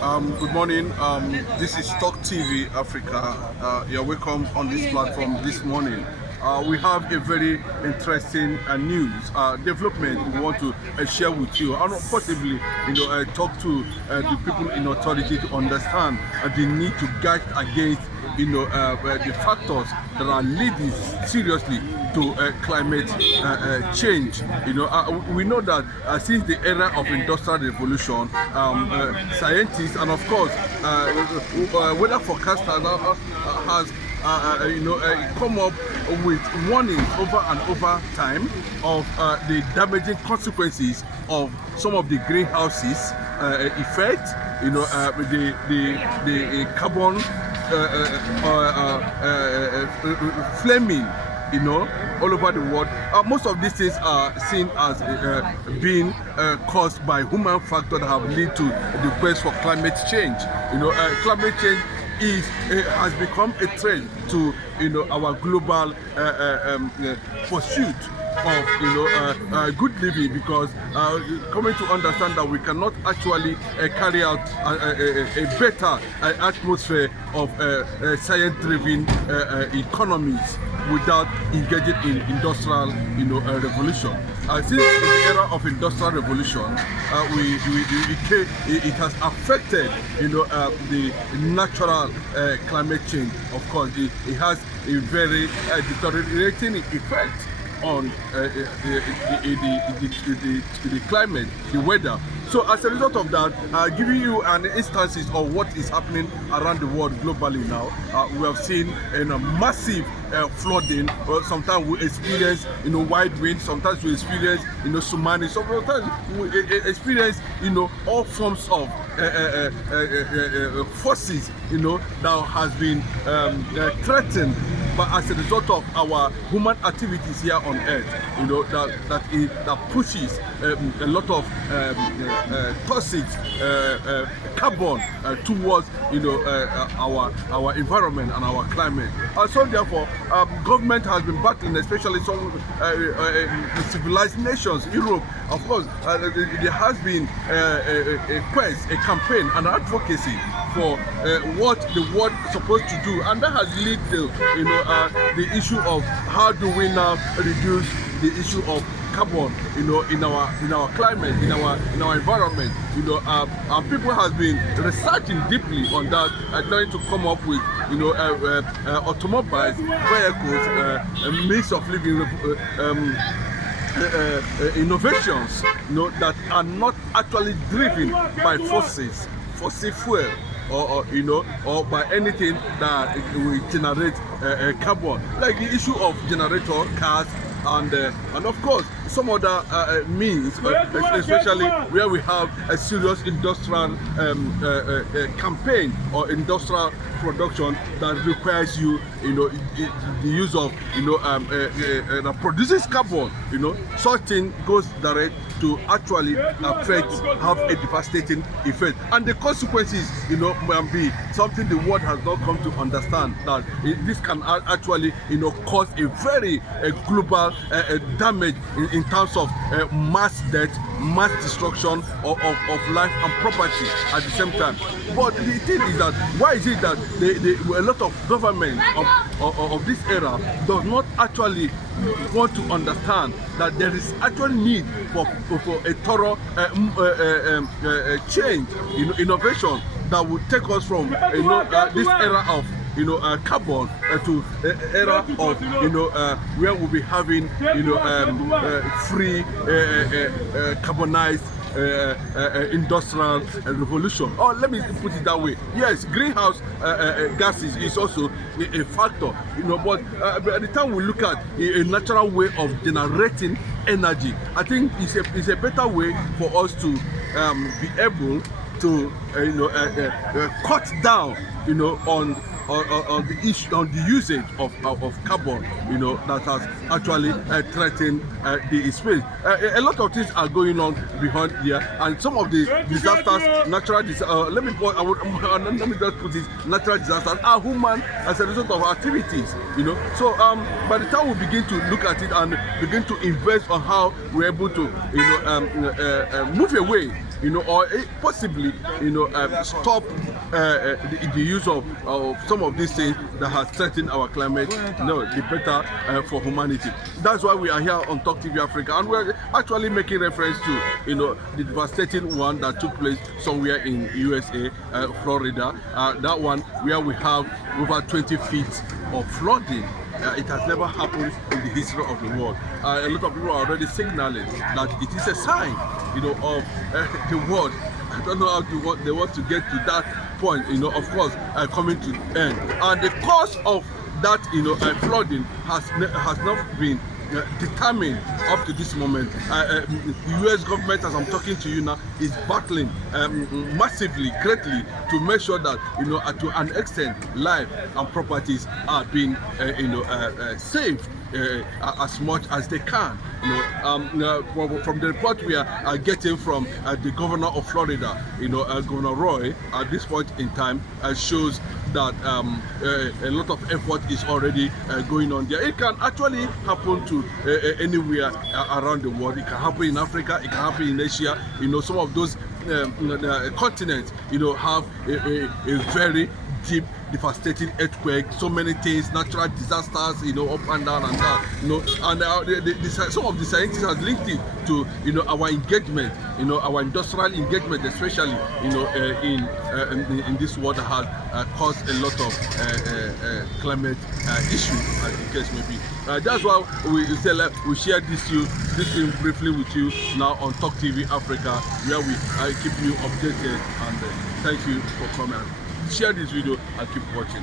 Good morning. This is Talk TV Africa. You're welcome on this platform this morning. We have a very interesting news development we want to share with you, and possibly, talk to the people in authority to understand the need to guard against, the factors that are leading seriously to climate change. We know that since the era of industrial revolution, scientists and of course weather forecasters has come up with warnings over and over time of the damaging consequences of some of the greenhouses effect, the carbon flaming, all over the world. Most of these things are seen as being caused by human factors that have led to the quest for climate change. Climate change has become a threat to our global pursuit of good living, because coming to understand that we cannot actually carry out a better atmosphere of science-driven economies without engaging in industrial revolution. Since the era of industrial revolution, it has affected the natural climate change. Of course, it has a very deteriorating effect on the climate, the weather. So as a result of that, giving you an instances of what is happening around the world globally now, we have seen massive flooding. Sometimes we experience wide wind, sometimes we experience tsunami, sometimes we experience all forms of forces that has been threatened as a result of our human activities here on Earth. That pushes a lot of toxic carbon towards our environment and our climate. So therefore, government has been battling, especially some civilized nations, Europe. Of course, there has been a quest, a campaign, and advocacy for what the world is supposed to do, and that has led to the issue of how do we now reduce the issue of carbon in our climate, in our environment. And people have been researching deeply on that, trying to come up with automobiles, vehicles, means of living, innovations that are not actually driven by fossil fuel, or by anything that will generate carbon, like the issue of generator cars, and of course some other means, especially where we have a serious industrial campaign or industrial production that requires the use of that produces carbon. Such thing goes direct to actually have a devastating effect, and the consequences may be something the world has not come to understand, that this can actually cause a very global damage in terms of mass death, mass destruction of life and property at the same time. But the thing is that, why is it that a lot of governments of this era does not actually want to understand that there is actually need for a thorough change, innovation that would take us from this era of carbon to era of where we'll be having free carbonized industrial revolution. Or let me put it that way. Yes, greenhouse gases is also a factor, but by the time we look at a natural way of generating energy, I think it's a better way for us to be able to cut down on the issue, on the usage of carbon, that has actually threatened the space. A lot of things are going on behind here, and some of the disasters, natural disasters. Let me just put this: natural disasters are human as a result of activities. So by the time we begin to look at it and begin to invest on how we're able to move away or possibly, stop the use of some of these things that has threatened our climate, the better for humanity. That's why we are here on Talk TV Africa, and we're actually making reference to, the devastating one that took place somewhere in USA, Florida. That one where we have over 20 feet of flooding. It has never happened in the history of the world. A lot of people are already signaling that it is a sign, of the world. I don't know how they want to get to that point, of course, coming to end. And the cause of that, flooding has not been determined up to this moment. The U.S. government, as I'm talking to you now, is battling massively, greatly, to make sure that, to an extent, life and properties are being, saved as much as they can. From the report we are getting from the governor of Florida, Governor Roy, at this point in time, shows that a lot of effort is already going on there. It can actually happen to anywhere around the world. It can happen in Africa, it can happen in Asia. Some of those continents, have a very deep, devastating earthquake, so many things, natural disasters, up and down and down, and some of the scientists have linked it to, our engagement, our industrial engagement, especially, in this world that has caused a lot of climate issues, as the case may be. That's why we share this thing briefly with you now on Talk TV Africa, where we keep you updated, and thank you for coming. Share this video and keep watching.